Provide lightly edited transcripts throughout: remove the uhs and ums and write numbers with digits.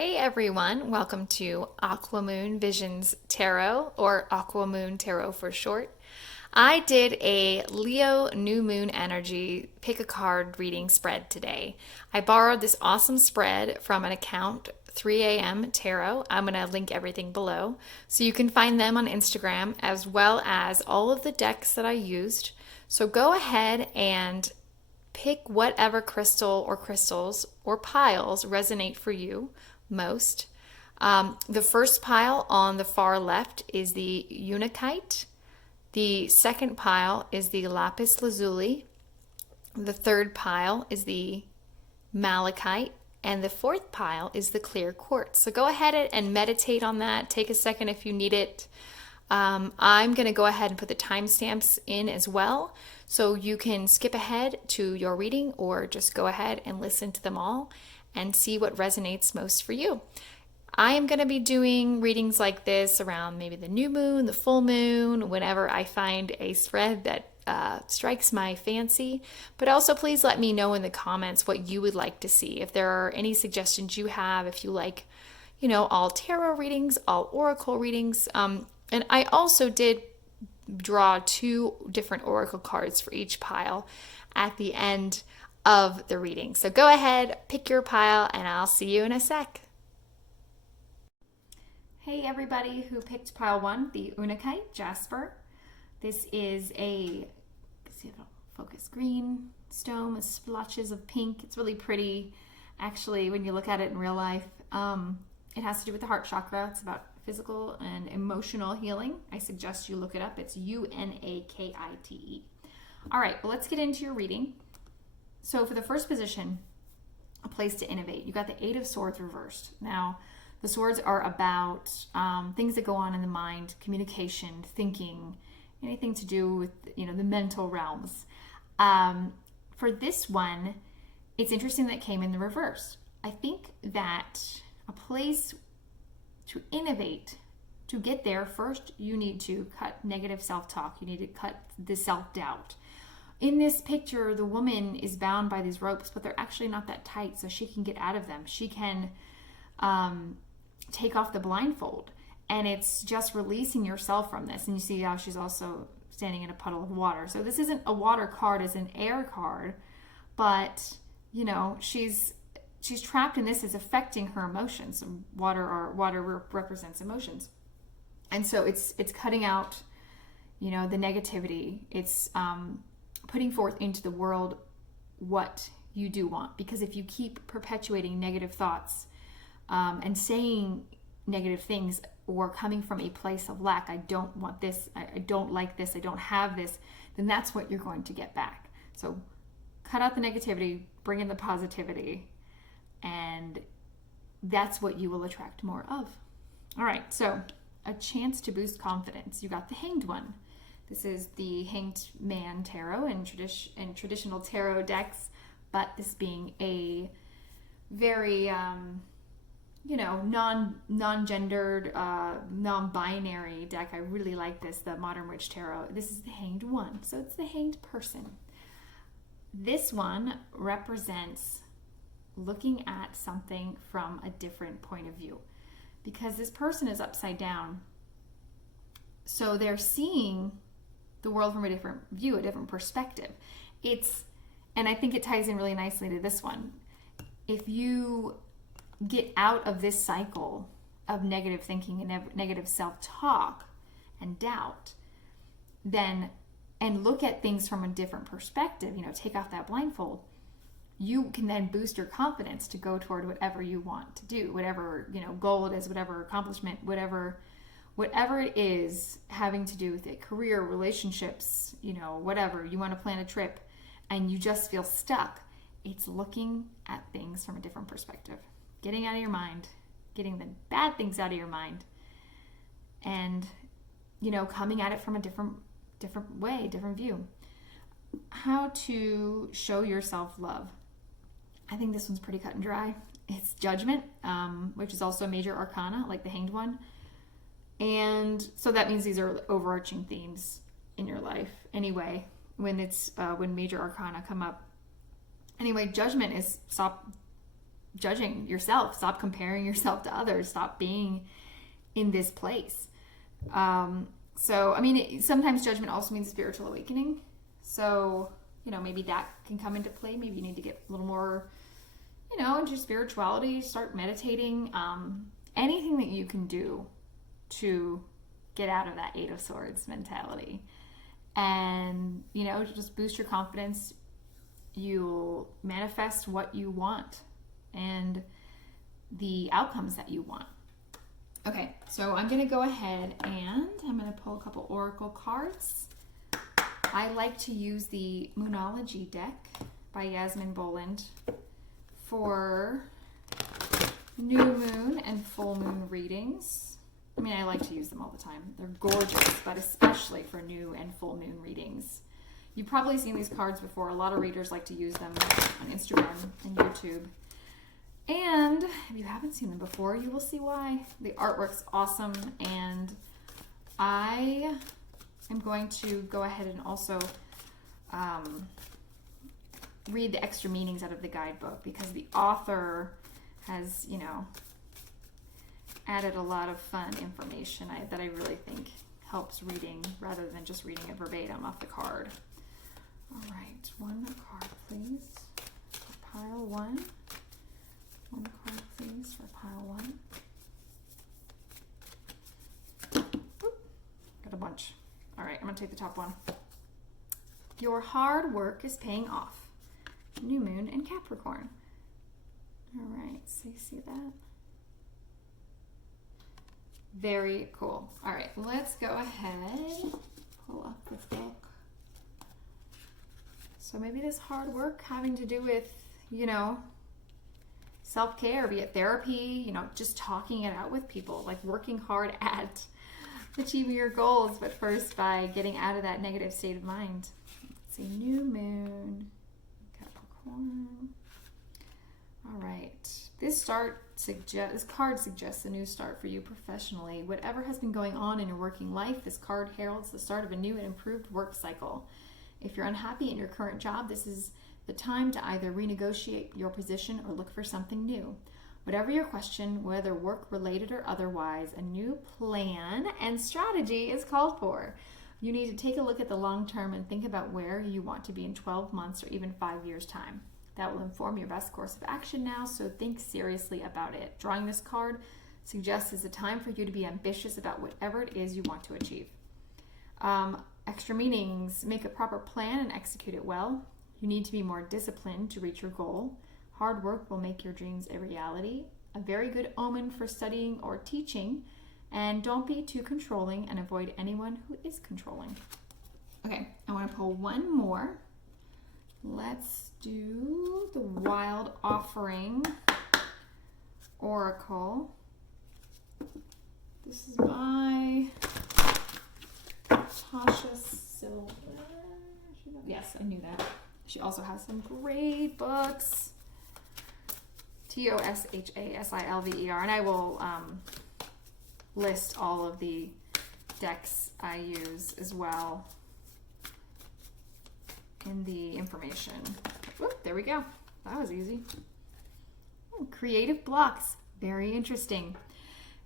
Hey everyone, welcome to Aquamoon Visions Tarot, or Aquamoon Tarot for short. I did a Leo new moon energy pick a card reading spread today. I borrowed this awesome spread from an account, 3am Tarot. I'm going to link everything below so you can find them on Instagram as well as all of the decks that I used. So go ahead and pick whatever crystal or crystals or piles resonate for you most. The first pile on the far left is the Unakite. The second pile is the Lapis Lazuli. The third pile is the Malachite. And the fourth pile is the clear quartz. So go ahead and meditate on that. Take a second if you need it. I'm going to go ahead and put the timestamps in as well. So you can skip ahead to your reading or just go ahead and listen to them all and see what resonates most for you. I am going to be doing readings like this around maybe the new moon, the full moon, whenever I find a spread that strikes my fancy. But also please let me know in the comments what you would like to see. If there are any suggestions you have, if you like, all tarot readings, all oracle readings. And I also did draw 2 different oracle cards for each pile at the end of the reading. So go ahead, pick your pile, and I'll see you in a sec. Hey everybody who picked pile 1, the Unakite Jasper. This is a, see if it'll focus, green stone with splotches of pink. It's really pretty. Actually, when you look at it in real life, it has to do with the heart chakra. It's about physical and emotional healing. I suggest you look it up. It's Unakite. All right, well, let's get into your reading. So for the first position, a place to innovate, you got the 8 of Swords reversed. Now, the swords are about things that go on in the mind, communication, thinking, anything to do with the mental realms. For this one, it's interesting that it came in the reverse. I think that a place to innovate, to get there, first you need to cut negative self-talk. You need to cut the self-doubt. In this picture, the woman is bound by these ropes, but they're actually not that tight, so she can get out of them. She can take off the blindfold, and it's just releasing yourself from this. And you see how she's also standing in a puddle of water. So this isn't a water card, it's an air card, but she's trapped in this. Is affecting her emotions. Water represents emotions, and so it's cutting out the negativity. It's putting forth into the world what you do want, because if you keep perpetuating negative thoughts and saying negative things, or coming from a place of lack, I don't want this, I don't like this, I don't have this, then that's what you're going to get back. So cut out the negativity, bring in the positivity, and that's what you will attract more of. All right, so a chance to boost confidence. You got the Hanged One. This is the Hanged Man Tarot in traditional tarot decks, but this being a very non-gendered, non-binary deck. I really like this, the Modern Witch Tarot. This is the Hanged One, so it's the hanged person. This one represents looking at something from a different point of view, because this person is upside down. So they're seeing the world from a different view, a different perspective. And I think it ties in really nicely to this one. If you get out of this cycle of negative thinking and negative self-talk and doubt, and look at things from a different perspective, take off that blindfold, you can then boost your confidence to go toward whatever you want to do, whatever goal it is, whatever accomplishment, whatever it is having to do with it, career, relationships, whatever. You want to plan a trip and you just feel stuck. It's looking at things from a different perspective, getting out of your mind, getting the bad things out of your mind, and coming at it from a different way, different view. How to show yourself love. I think this one's pretty cut and dry. It's Judgment, which is also a major arcana, like the Hanged One. And so that means these are overarching themes in your life anyway, when major arcana come up. Anyway, Judgment is stop judging yourself. Stop comparing yourself to others. Stop being in this place. So, I mean, sometimes judgment also means spiritual awakening. So, maybe that can come into play. Maybe you need to get a little more, into spirituality, start meditating. Anything that you can do to get out of that Eight of Swords mentality. And, just boost your confidence. You'll manifest what you want and the outcomes that you want. Okay, so I'm going to go ahead and I'm going to pull a couple oracle cards. I like to use the Moonology deck by Yasmin Boland for new moon and full moon readings. I mean, I like to use them all the time. They're gorgeous, but especially for new and full moon readings. You've probably seen these cards before. A lot of readers like to use them on Instagram and YouTube. And if you haven't seen them before, you will see why. The artwork's awesome, and I am going to go ahead and also read the extra meanings out of the guidebook, because the author has, added a lot of fun information that I really think helps reading rather than just reading it verbatim off the card. All right, one card, please, for pile one. One card, please, for pile one. Oop, got a bunch. All right, I'm going to take the top one. Your hard work is paying off. New moon and Capricorn. All right, so you see that? Very cool. All right, let's go ahead, pull up the book. So maybe this hard work having to do with, self-care, be it therapy, just talking it out with people, like working hard at achieving your goals, but first by getting out of that negative state of mind. Let's see, new moon, Capricorn. All right, this card suggests a new start for you professionally. Whatever has been going on in your working life, this card heralds the start of a new and improved work cycle. If you're unhappy in your current job, this is the time to either renegotiate your position or look for something new. Whatever your question, whether work-related or otherwise, a new plan and strategy is called for. You need to take a look at the long term and think about where you want to be in 12 months or even 5 years' time. That will inform your best course of action now, so think seriously about it. Drawing this card suggests it's a time for you to be ambitious about whatever it is you want to achieve. Extra meanings: make a proper plan and execute it well. You need to be more disciplined to reach your goal. Hard work will make your dreams a reality. A very good omen for studying or teaching. And don't be too controlling and avoid anyone who is controlling. Okay, I want to pull one more. Let's do the Wild Offering Oracle. This is by Tosha Silver. Yes, I knew that. She also has some great books. Toshhasilver, and I will list all of the decks I use as well in the information. Whoop, there we go. That was easy. Creative blocks. Very interesting.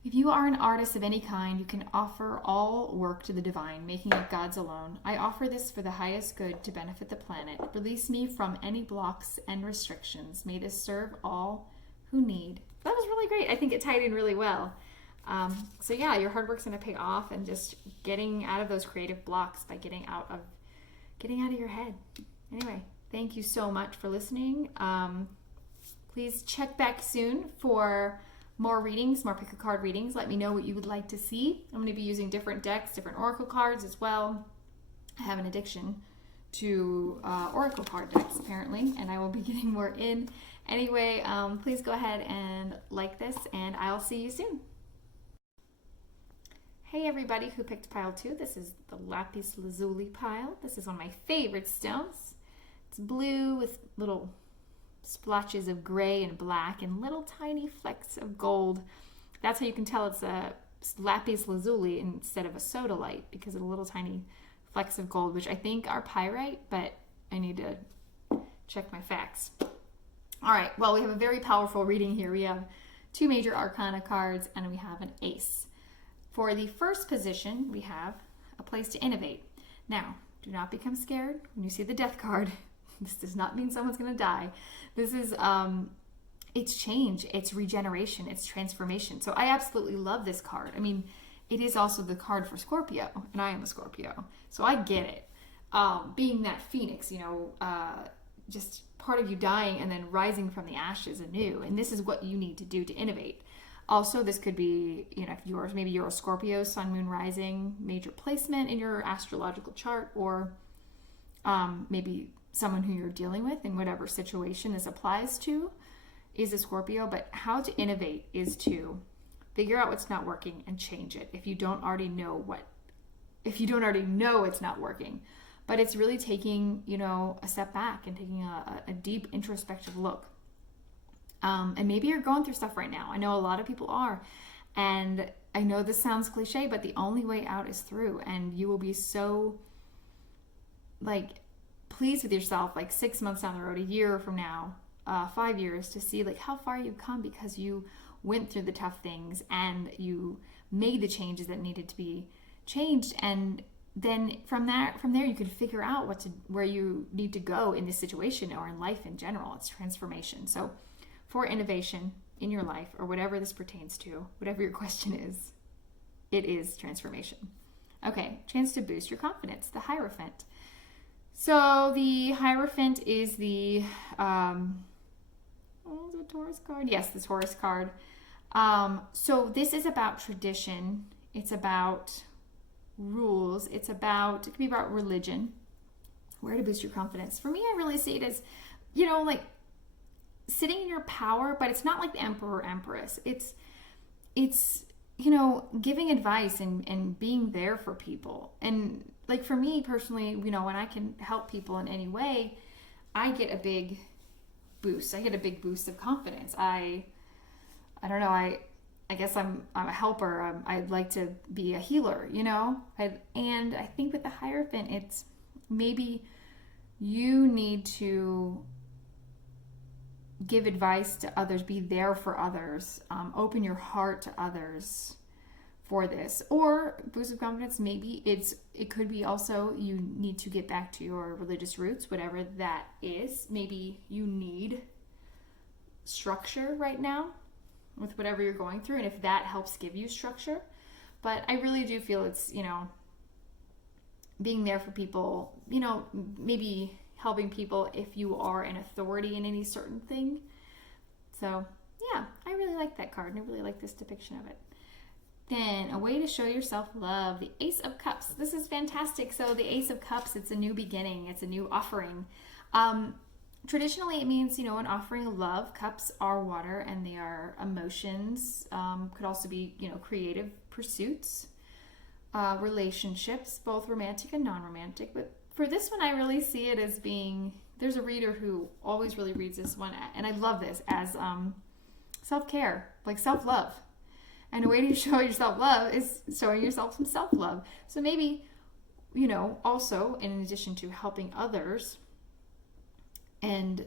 If you are an artist of any kind, you can offer all work to the divine, making it God's alone. I offer this for the highest good to benefit the planet. Release me from any blocks and restrictions. May this serve all who need. That was really great. I think it tied in really well. So yeah, your hard work's going to pay off, and just getting out of those creative blocks by getting out of your head. Anyway, thank you so much for listening. Please check back soon for more readings, more pick-a-card readings. Let me know what you would like to see. I'm going to be using different decks, different oracle cards as well. I have an addiction to oracle card decks, apparently, and I will be getting more in. Anyway, please go ahead and like this, and I'll see you soon. Hey everybody who picked pile 2. This is the Lapis Lazuli pile. This is one of my favorite stones. It's blue with little splotches of gray and black and little tiny flecks of gold. That's how you can tell it's a Lapis Lazuli instead of a sodalite, because of the little tiny flecks of gold, which I think are pyrite, but I need to check my facts. All right, well, we have a very powerful reading here. We have 2 major arcana cards and we have an ace. For the first position, we have a place to innovate. Now, do not become scared when you see the death card. This does not mean someone's going to die. This is, it's change, it's regeneration, it's transformation. So I absolutely love this card. I mean, it is also the card for Scorpio, and I am a Scorpio. So I get it. Being that phoenix, just part of you dying and then rising from the ashes anew. And this is what you need to do to innovate. Also, this could be, if maybe you're a Scorpio, sun, moon, rising, major placement in your astrological chart, or maybe someone who you're dealing with in whatever situation this applies to is a Scorpio. But how to innovate is to figure out what's not working and change it. If you don't already know it's not working. But it's really taking, a step back and taking a deep introspective look. And maybe you're going through stuff right now. I know a lot of people are. And I know this sounds cliche, but the only way out is through. And you will be so, pleased with yourself, 6 months down the road, a year from now, 5 years, to see, how far you've come because you went through the tough things and you made the changes that needed to be changed. And then from there you can figure out where you need to go in this situation or in life in general. It's transformation. So for innovation in your life, or whatever this pertains to, whatever your question is, it is transformation. Okay, chance to boost your confidence, the Hierophant. So the Hierophant is the Taurus card? Yes, the Taurus card. So this is about tradition. It's about rules. It could be about religion. Where to boost your confidence. For me, I really see it as, sitting in your power, but it's not like the Emperor or Empress. It's giving advice and being there for people. And for me personally, when I can help people in any way, I get a big boost. I get a big boost of confidence. I don't know, I guess I'm a helper. I'd like to be a healer, and I think with the Hierophant, it's maybe you need to give advice to others, be there for others, open your heart to others for this. Or boost of confidence, maybe it could be also you need to get back to your religious roots, whatever that is. Maybe you need structure right now with whatever you're going through, and if that helps give you structure. But I really do feel it's, being there for people, maybe helping people if you are an authority in any certain thing. So yeah, I really like that card, and I really like this depiction of it. Then a way to show yourself love, the Ace of Cups. This is fantastic. So the Ace of Cups, it's a new beginning, it's a new offering. Traditionally, it means, an offering of love. Cups are water and they are emotions. Could also be, creative pursuits, relationships, both romantic and non-romantic. But for this one, I really see it as being, there's a reader who always really reads this one, and I love this, as self-care, self-love. And a way to show yourself love is showing yourself some self-love. So maybe, also in addition to helping others and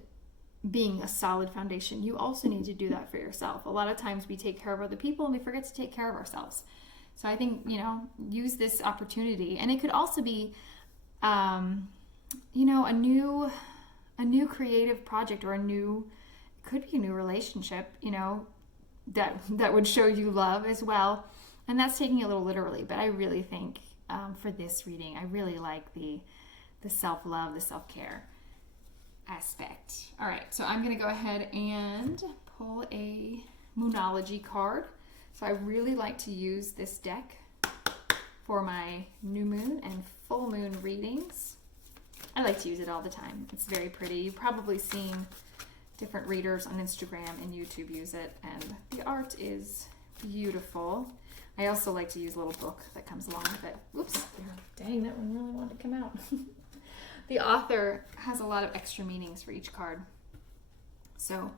being a solid foundation, you also need to do that for yourself. A lot of times we take care of other people and we forget to take care of ourselves. So I think, use this opportunity. And it could also be, a new creative project, or could be a new relationship, that would show you love as well. And that's taking it a little literally, but I really think for this reading, I really like the self-love, the self-care aspect. All right, so I'm going to go ahead and pull a Moonology card. So I really like to use this deck for my new moon and full moon readings. I like to use it all the time. It's very pretty. You've probably seen different readers on Instagram and YouTube use it, and the art is beautiful. I also like to use a little book that comes along with it. Oops, dang, that one really wanted to come out. The author has a lot of extra meanings for each card. So,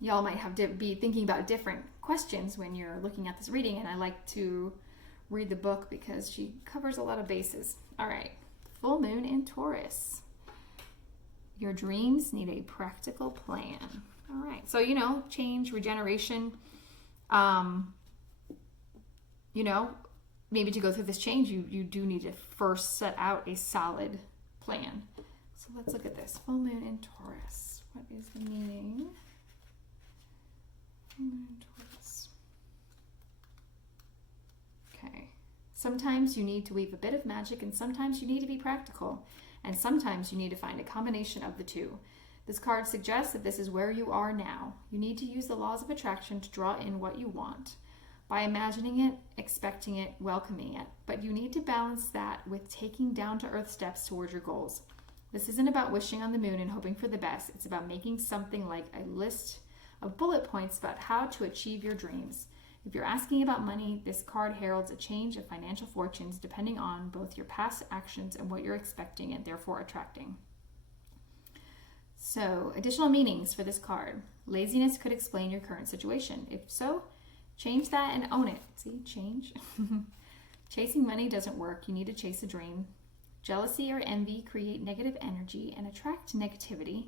y'all might have to be thinking about different questions when you're looking at this reading, and I like to read the book because she covers a lot of bases. All right, full moon in Taurus. Your dreams need a practical plan. All right. So, change, regeneration. Maybe to go through this change, you do need to first set out a solid plan. So let's look at this. Full moon in Taurus. What is the meaning? Full moon in Taurus. Okay. Sometimes you need to weave a bit of magic, and sometimes you need to be practical. And sometimes you need to find a combination of the two. This card suggests that this is where you are now. You need to use the laws of attraction to draw in what you want by imagining it, expecting it, welcoming it. But you need to balance that with taking down-to-earth steps towards your goals. This isn't about wishing on the moon and hoping for the best. It's about making something like a list of bullet points about how to achieve your dreams. If you're asking about money, this card heralds a change of financial fortunes depending on both your past actions and what you're expecting and therefore attracting. So, additional meanings for this card. Laziness could explain your current situation. If so, change that and own it. See, change. Chasing money doesn't work. You need to chase a dream. Jealousy or envy create negative energy and attract negativity,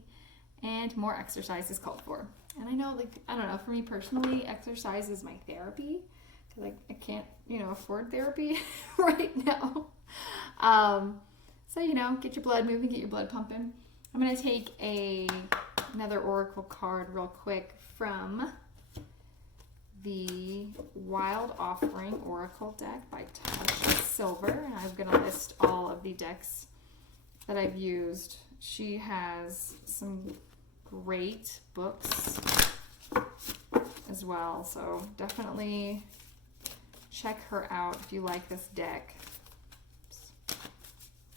and more exercise is called for. And I know, I don't know, for me personally, exercise is my therapy because I can't, afford therapy right now. So, get your blood moving, get your blood pumping. I'm going to take another oracle card real quick from the Wild Offering Oracle deck by Tosha Silver. And I'm going to list all of the decks that I've used. She has some great books as well, so definitely check her out if you like this deck. Oops.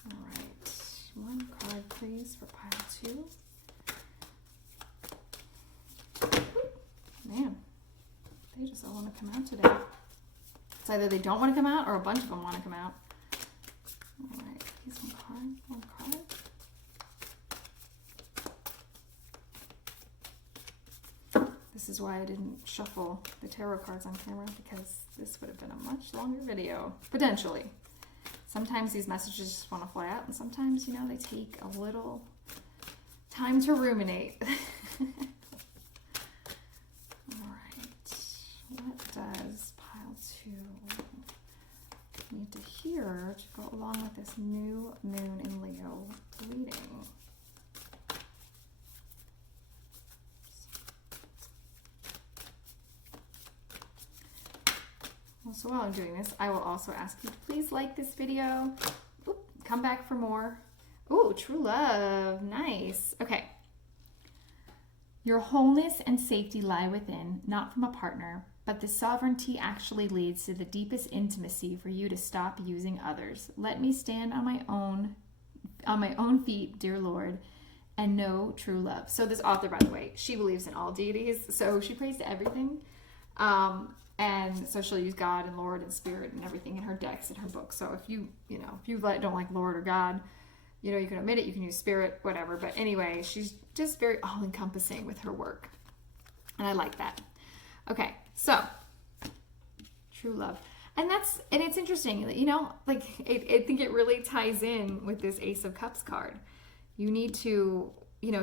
All right, one card please for pile 2. Man, they just all want to come out today. It's either they don't want to come out or a bunch of them want to come out. All right, please one card. This is why I didn't shuffle the tarot cards on camera, because this would have been a much longer video, potentially. Sometimes these messages just want to fly out, and sometimes, they take a little time to ruminate. All right, what does pile 2 need to hear to go along with this new moon in Leo reading? So while I'm doing this, I will also ask you to please like this video. Oop, come back for more. Ooh, true love. Nice. Okay. Your wholeness and safety lie within, not from a partner, but the sovereignty actually leads to the deepest intimacy for you to stop using others. Let me stand on my own feet, dear Lord, and know true love. So this author, by the way, she believes in all deities, so she prays to everything. And so she'll use God and Lord and Spirit and everything in her decks and her books. So if you don't like Lord or God, you can omit it, you can use Spirit, whatever. But anyway, she's just very all-encompassing with her work. And I like that. Okay, so true love. And it's interesting, I think it really ties in with this Ace of Cups card. You need to,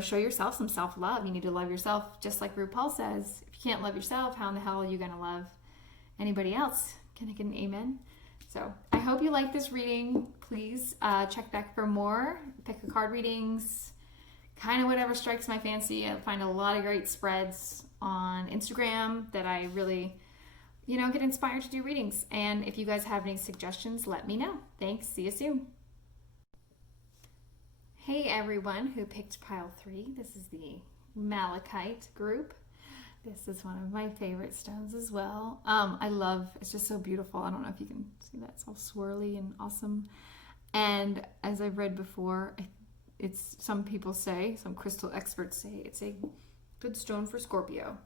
show yourself some self-love. You need to love yourself, just like RuPaul says. If you can't love yourself, how in the hell are you going to love anybody else? Can I get an amen? So I hope you like this reading. Please check back for more. Pick a card readings, kind of whatever strikes my fancy. I find a lot of great spreads on Instagram that I really, get inspired to do readings. And if you guys have any suggestions, let me know. Thanks. See you soon. Hey everyone who picked pile 3. This is the Malachite group. This is one of my favorite stones as well. It's just so beautiful. I don't know if you can see that. It's all swirly and awesome. And as I've read before, some crystal experts say it's a good stone for Scorpio,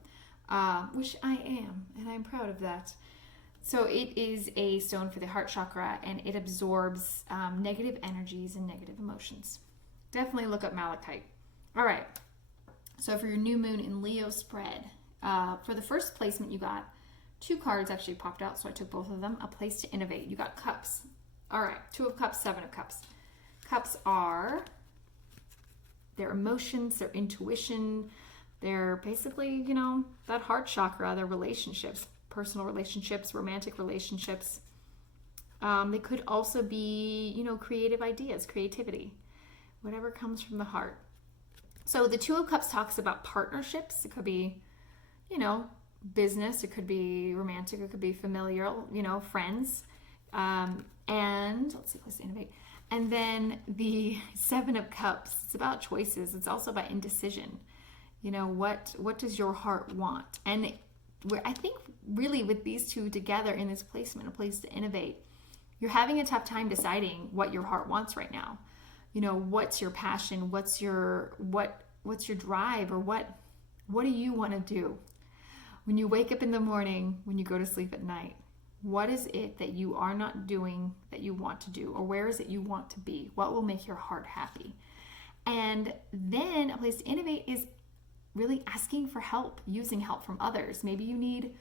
which I am, and I'm proud of that. So it is a stone for the heart chakra, and it absorbs negative energies and negative emotions. Definitely look up Malachite. All right. So for your new moon in Leo spread, for the first placement, you got 2 cards actually popped out, so I took both of them. A place to innovate. You got cups. All right. 2 of cups, 7 of cups. Cups are their emotions, their intuition, their basically, you know, that heart chakra, their relationships, personal relationships, romantic relationships. They could also be, you know, creative ideas, creativity, whatever comes from the heart. So the Two of Cups talks about partnerships. It could be, you know, business. It could be romantic. It could be familial, you know, friends. And let's see, let's innovate. And then the Seven of Cups, it's about choices. It's also about indecision. You know, what does your heart want? And I think really with these two together in this placement, a place to innovate, you're having a tough time deciding what your heart wants right now. You know, what's your passion? What's your drive? Or what do you want to do? When you wake up in the morning, when you go to sleep at night, what is it that you are not doing that you want to do? Or where is it you want to be? What will make your heart happy? And then a place to innovate is really asking for help, using help from others. Maybe you need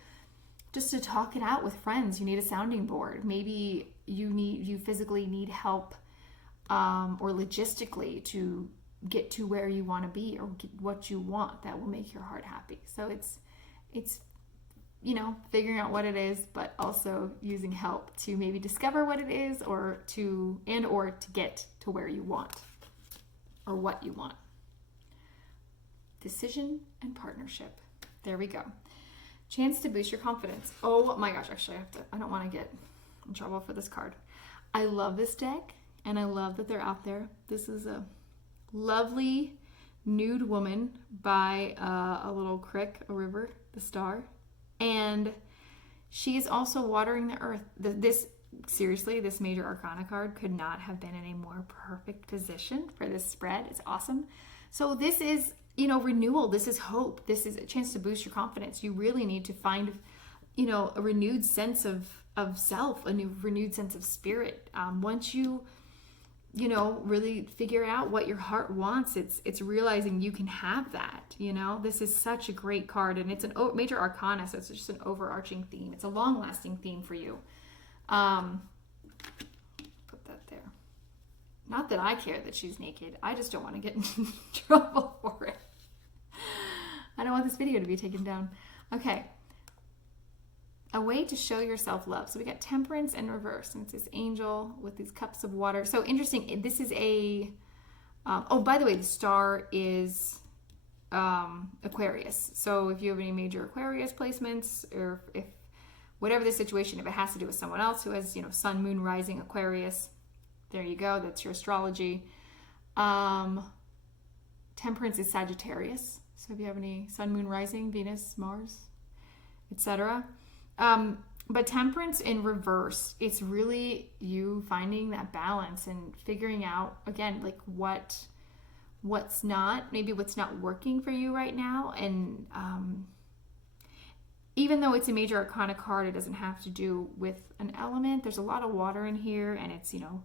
just to talk it out with friends. You need a sounding board. Maybe you physically need help or logistically to get to where you want to be or get what you want that will make your heart happy. So it's you know, figuring out what it is, but also using help to maybe discover what it is or to get to where you want or what you want. Decision and partnership. There we go. Chance to boost your confidence. Oh my gosh, actually I don't want to get in trouble for this card. I love this deck and I love that they're out there. This is a lovely nude woman by a little creek, a river, the star. And she is also watering the earth. This major arcana card could not have been in a more perfect position for this spread. It's awesome. So this is, you know, renewal. This is hope. This is a chance to boost your confidence. You really need to find, you know, a renewed sense of self, a new renewed sense of spirit. Once you know, really figure out what your heart wants, it's realizing you can have that. You know, this is such a great card, and it's a major arcana, so it's just an overarching theme. It's a long-lasting theme for you. Put that there. Not that I care that she's naked. I just don't want to get in trouble for it. I don't want this video to be taken down. Okay. A way to show yourself love. So we got Temperance and reverse, and it's this angel with these cups of water. So interesting. This is a oh, by the way, the star is Aquarius. So if you have any major Aquarius placements, or if whatever the situation, if it has to do with someone else who has, you know, sun, moon, rising Aquarius, there you go. That's your astrology. Temperance is Sagittarius. So if you have any sun, moon, rising, Venus, Mars, etc. But Temperance in reverse, it's really you finding that balance and figuring out, again, like what's not, maybe what's not working for you right now. And even though it's a major arcana card, it doesn't have to do with an element. There's a lot of water in here, and it's, you know,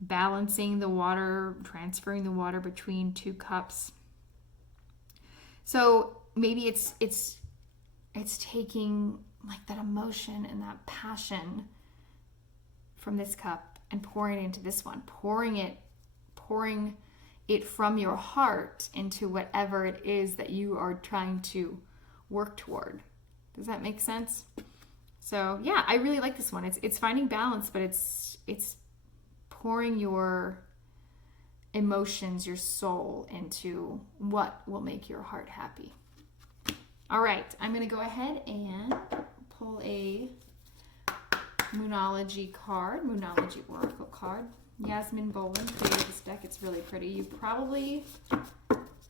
balancing the water, transferring the water between two cups. So maybe it's taking like that emotion and that passion from this cup and pouring it into this one, pouring it from your heart into whatever it is that you are trying to work toward. Does that make sense? So yeah, I really like this one. It's finding balance, but it's pouring your emotions, your soul into what will make your heart happy. All right, I'm going to go ahead and pull a Moonology card, Moonology Oracle card. Yasmin Boland created this deck. It's really pretty. You've probably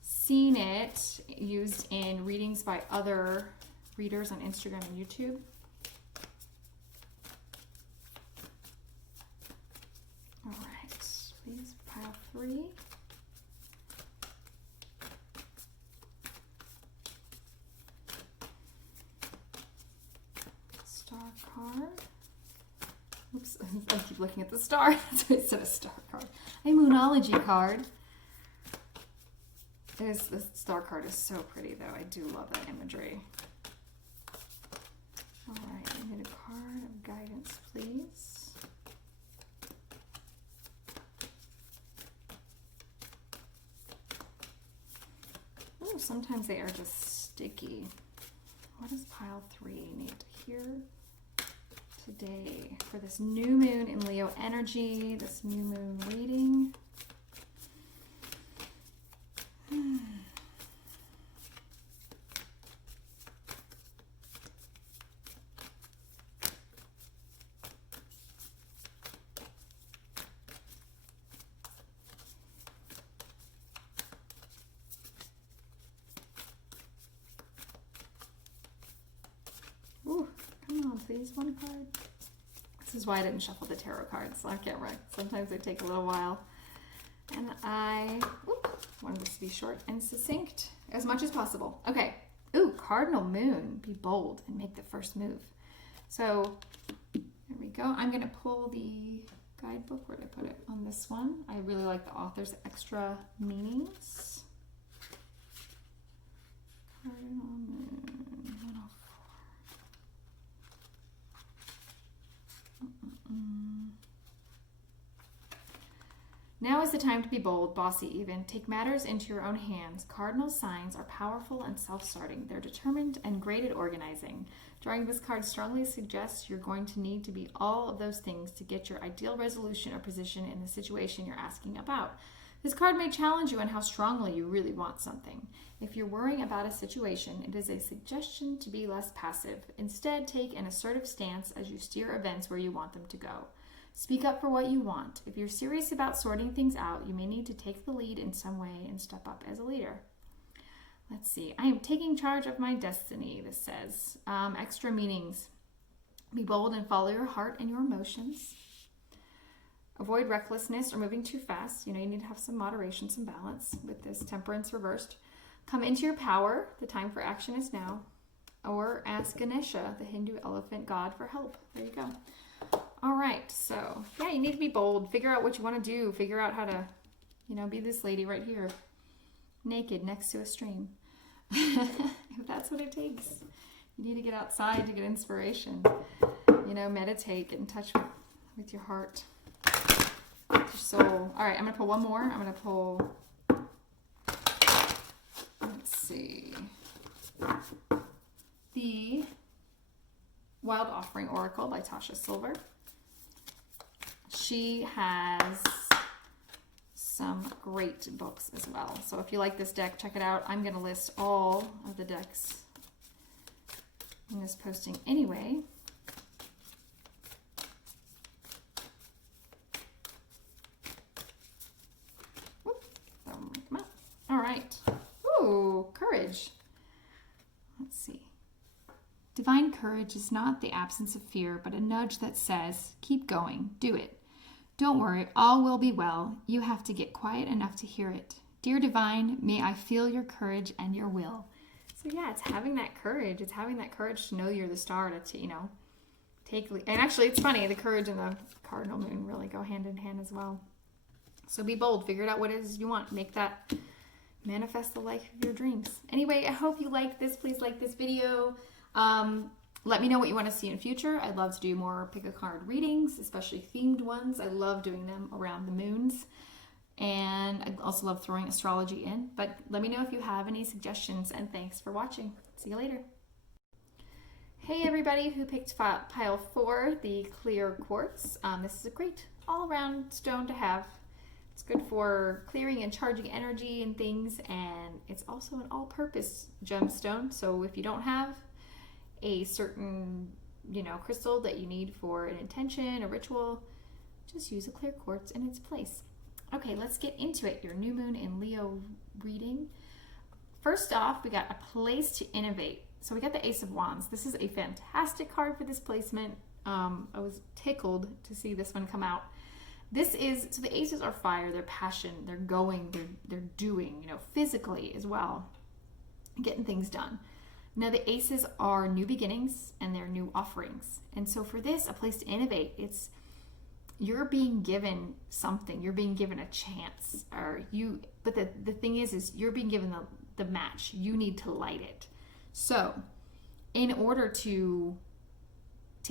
seen it used in readings by other readers on Instagram and YouTube. All right, please pile 3. Star card. Oops, I keep looking at the star. It's a star card. A Moonology card. This star card is so pretty, though. I do love that imagery. All right, I need a card of guidance, please. sometimes they are just sticky. What does pile 3 need to hear today for this new moon in Leo energy, this new moon reading? Ooh, come on, please, one card. This is why I didn't shuffle the tarot cards on camera. Sometimes they take a little while. And I wanted this to be short and succinct as much as possible. Okay. Ooh, cardinal moon. Be bold and make the first move. So there we go. I'm going to pull the guidebook. Where did I put it? On this one. I really like the author's extra meanings. Cardinal moon. 104. Now is the time to be bold, bossy even. Take matters into your own hands. Cardinal signs are powerful and self-starting. They're determined and great at organizing. Drawing this card strongly suggests you're going to need to be all of those things to get your ideal resolution or position in the situation you're asking about. This card may challenge you on how strongly you really want something. If you're worrying about a situation, it is a suggestion to be less passive. Instead, take an assertive stance as you steer events where you want them to go. Speak up for what you want. If you're serious about sorting things out, you may need to take the lead in some way and step up as a leader. Let's see. I am taking charge of my destiny, this says. Extra meanings. Be bold and follow your heart and your emotions. Avoid recklessness or moving too fast. You need to have some moderation, some balance with this temperance reversed. Come into your power. The time for action is now. Or ask Ganesha, the Hindu elephant god, for help. There you go. All right, so yeah, you need to be bold. Figure out what you want to do. Figure out how to, be this lady right here, naked next to a stream. If that's what it takes. You need to get outside to get inspiration. Meditate, get in touch with your heart, with your soul. All right, I'm going to pull one more. I'm going to pull, let's see, the Wild Offering Oracle by Tosha Silver. She has some great books as well. So if you like this deck, check it out. I'm going to list all of the decks in this posting anyway. Whoop, that one might come out. All right. Ooh, courage. Let's see. Divine courage is not the absence of fear, but a nudge that says, keep going, do it. Don't worry, all will be well. You have to get quiet enough to hear it. Dear Divine, may I feel your courage and your will. So yeah, it's having that courage. It's having that courage to know you're the star to take lead. And actually, it's funny, the courage and the cardinal moon really go hand in hand as well. So be bold. Figure out what it is you want. Make that manifest the life of your dreams. Anyway, I hope you liked this. Please like this video. Let me know what you want to see in future. I'd love to do more pick a card readings, especially themed ones. I love doing them around the moons. And I also love throwing astrology in. But let me know if you have any suggestions, and thanks for watching. See you later. Hey everybody who picked pile 4, the clear quartz. This is a great all-around stone to have. It's good for clearing and charging energy and things, and it's also an all-purpose gemstone. So if you don't have a certain, crystal that you need for an intention, a ritual, just use a clear quartz in its place. Okay, let's get into it. Your new moon in Leo reading. First off, we got a place to innovate. So we got the Ace of Wands. This is a fantastic card for this placement. I was tickled to see this one come out. So the aces are fire, they're passion, they're going, they're doing, physically as well, getting things done. Now the aces are new beginnings and they're new offerings. And so for this, a place to innovate, you're being given something, you're being given a chance, but the thing is you're being given the match. You need to light it. So in order to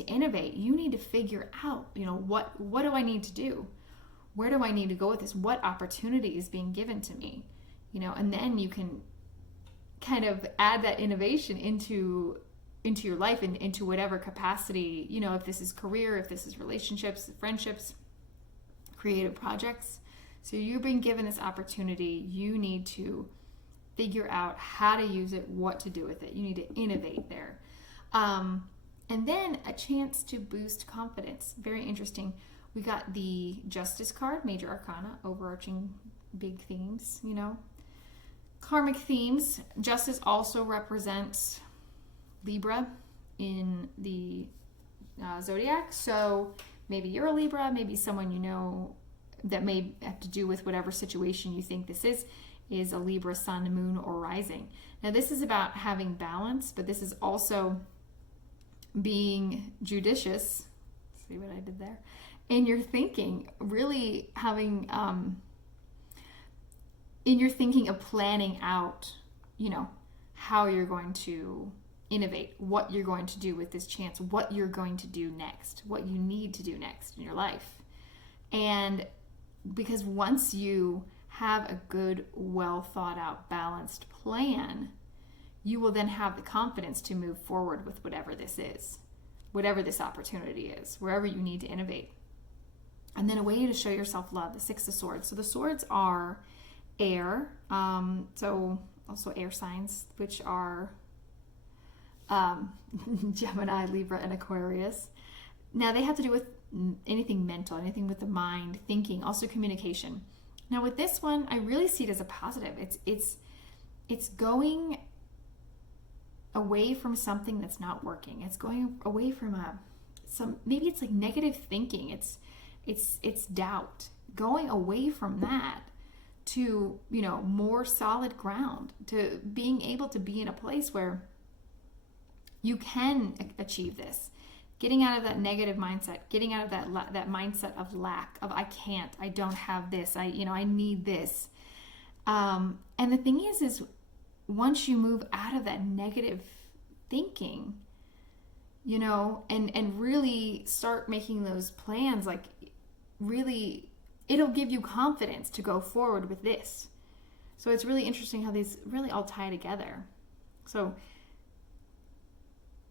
innovate, you need to figure out, what do I need to do? Where do I need to go with this? What opportunity is being given to me? And then you can kind of add that innovation into your life and into whatever capacity, you know, if this is career, if this is relationships, friendships, creative projects. So you've been given this opportunity. You need to figure out how to use it, what to do with it. You need to innovate there. And then a chance to boost confidence. Very interesting. We got the Justice card, Major Arcana, overarching big themes, you know. Karmic themes. Justice also represents Libra in the zodiac. So maybe you're a Libra, maybe someone you know that may have to do with whatever situation you think this is a Libra sun, moon, or rising. Now this is about having balance, but this is also being judicious. See what I did there? In your thinking, really having in your thinking of planning out, you know, how you're going to innovate, what you're going to do with this chance, what you're going to do next, what you need to do next in your life. And because once you have a good, well thought out, balanced plan, you will then have the confidence to move forward with whatever this is, whatever this opportunity is, wherever you need to innovate. And then a way to show yourself love, the Six of Swords. So the swords are air, so also air signs, which are Gemini, Libra, and Aquarius. Now they have to do with anything mental, anything with the mind, thinking, also communication. Now with this one, I really see it as a positive. It's going away from something that's not working. It's going away from maybe it's like negative thinking. It's doubt. Going away from that to, you know, more solid ground, to being able to be in a place where you can achieve this. Getting out of that negative mindset, getting out of that mindset of lack, of I can't, I don't have this, I need this. And the thing is once you move out of that negative thinking, you know, and really start making those plans, like really, it'll give you confidence to go forward with this. So it's really interesting how these really all tie together. So,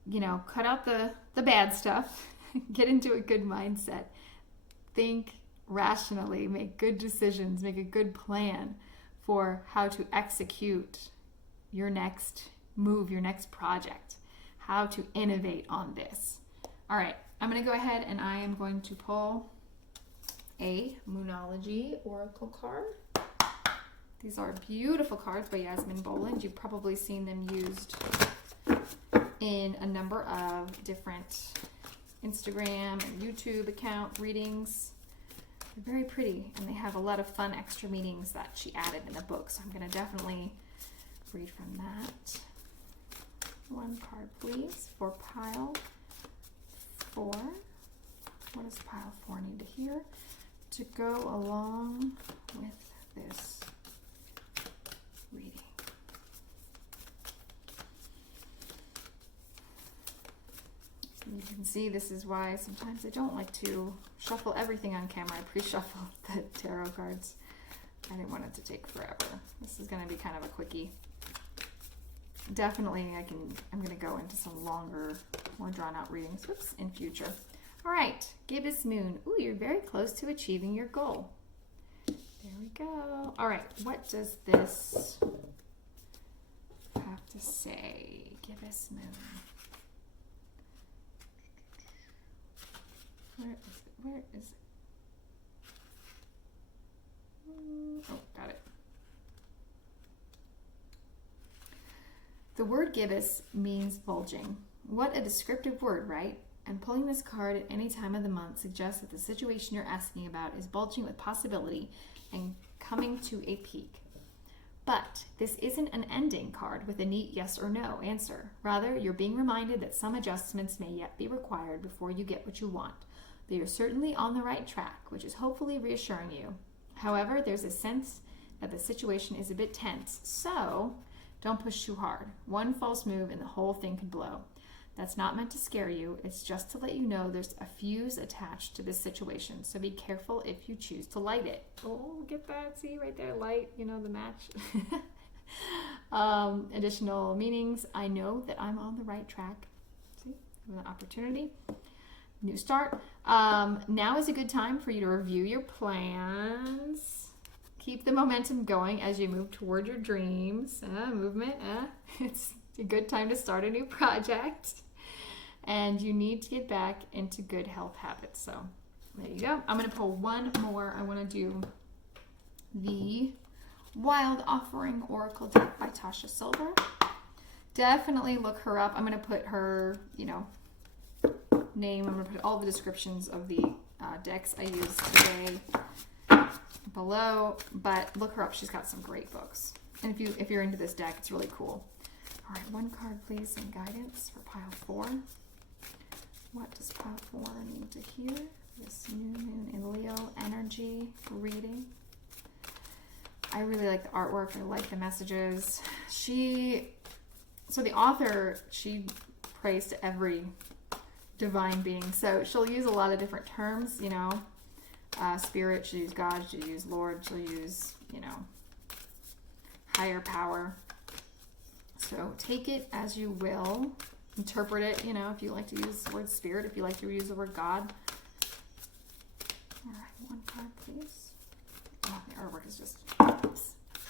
you know, cut out the bad stuff, get into a good mindset, think rationally, make good decisions, make a good plan for how to execute your next move, your next project, how to innovate on this. All right, I'm going to go ahead and I am going to pull a Moonology Oracle card. These are beautiful cards by Yasmin Boland. You've probably seen them used in a number of different Instagram and YouTube account readings. They're very pretty, and they have a lot of fun extra meanings that she added in the book, so I'm going to definitely read from that. One card, please, for pile 4. What does pile 4 need to hear to go along with this reading? You can see this is why sometimes I don't like to shuffle everything on camera. I pre-shuffle the tarot cards. I didn't want it to take forever. This is going to be kind of a quickie. Definitely I'm going to go into some longer, more drawn out readings in future. All right, Gibbous Moon. Ooh, you're very close to achieving your goal. There we go. All right, what does this have to say? Gibbous Moon. Where is it? Oh, got it. The word gibbous means bulging. What a descriptive word, right? And pulling this card at any time of the month suggests that the situation you're asking about is bulging with possibility and coming to a peak. But this isn't an ending card with a neat yes or no answer. Rather, you're being reminded that some adjustments may yet be required before you get what you want. Though you're certainly on the right track, which is hopefully reassuring you. However, there's a sense that the situation is a bit tense, so don't push too hard. One false move and the whole thing could blow. That's not meant to scare you. It's just to let you know there's a fuse attached to this situation, so be careful if you choose to light it. Oh, get that? See right there, light, you know, the match. Additional meanings. I know that I'm on the right track. See, an opportunity. New start. Now is a good time for you to review your plans. Keep the momentum going as you move toward your dreams. Movement. It's a good time to start a new project. And you need to get back into good health habits. So there you go. I'm going to pull one more. I want to do the Wild Offering Oracle deck by Tosha Silver. Definitely look her up. I'm going to put her, name. I'm going to put all the descriptions of the decks I use today below, but look her up. She's got some great books. And if you're into this deck, it's really cool. All right, one card, please, and guidance for pile 4. What does pile 4 need to hear? This new moon in Leo energy reading. I really like the artwork. I like the messages. So the author, she prays to every divine being. So she'll use a lot of different terms, spirit, she'll use God, she'll use Lord, she'll use, higher power. So take it as you will. Interpret it, if you like to use the word spirit, if you like to use the word God. All right, one card, please. Oh, the artwork is just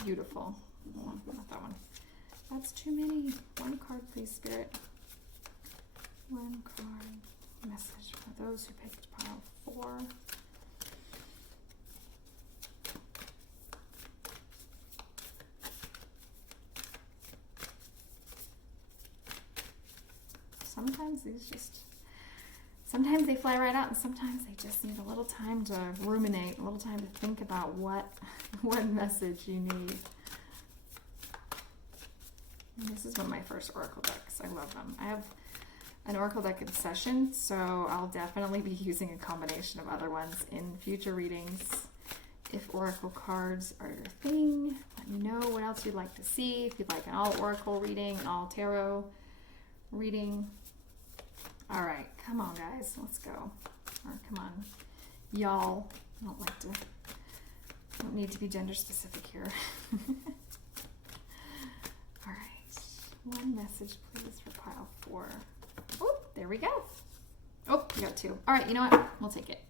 beautiful. Oh, not that one. That's too many. One card, please, Spirit. One card. Message for those who picked pile 4. Sometimes they fly right out, and sometimes they just need a little time to ruminate, a little time to think about what message you need. And this is one of my first Oracle decks. I love them. I have an Oracle deck obsession, so I'll definitely be using a combination of other ones in future readings. If Oracle cards are your thing, let me know what else you'd like to see. If you'd like an all Oracle reading, an all Tarot reading. All right, come on, guys, let's go. Or come on, y'all. I don't need to be gender specific here. All right, one message, please, for pile 4. Oh, there we go. Oh, we got 2. All right, you know what? We'll take it.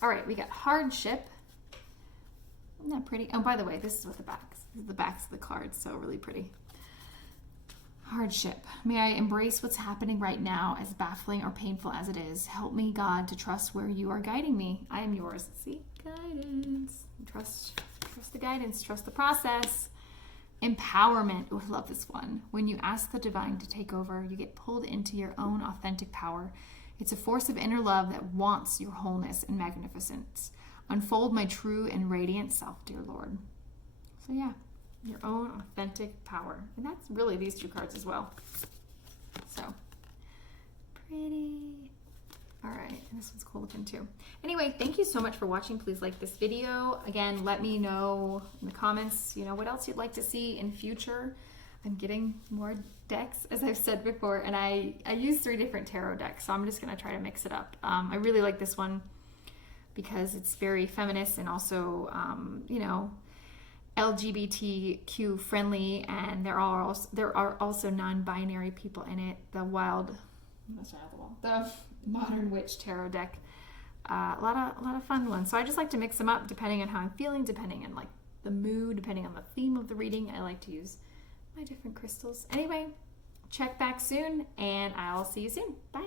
All right, we got hardship. Isn't that pretty? Oh, by the way, this is what the backs. This is the backs of the cards, so really pretty. Hardship. May I embrace what's happening right now, as baffling or painful as it is. Help me, God, to trust where you are guiding me. I am yours. See? Guidance. Trust the guidance. Trust the process. Empowerment. Oh, I love this one. When you ask the divine to take over, you get pulled into your own authentic power. It's a force of inner love that wants your wholeness and magnificence. Unfold my true and radiant self, dear Lord. So yeah. Your own authentic power. And that's really these 2 cards as well. So, pretty. All right, and this one's cool looking too. Anyway, thank you so much for watching. Please like this video. Again, let me know in the comments, what else you'd like to see in future. I'm getting more decks, as I've said before, and I use 3 different tarot decks, so I'm just gonna try to mix it up. I really like this one because it's very feminist and also, LGBTQ friendly, and there are also non-binary people in it. The Modern Witch Tarot deck, a lot of fun ones. So I just like to mix them up depending on how I'm feeling, depending on like the mood, depending on the theme of the reading. I like to use my different crystals. Anyway, check back soon, and I'll see you soon. Bye.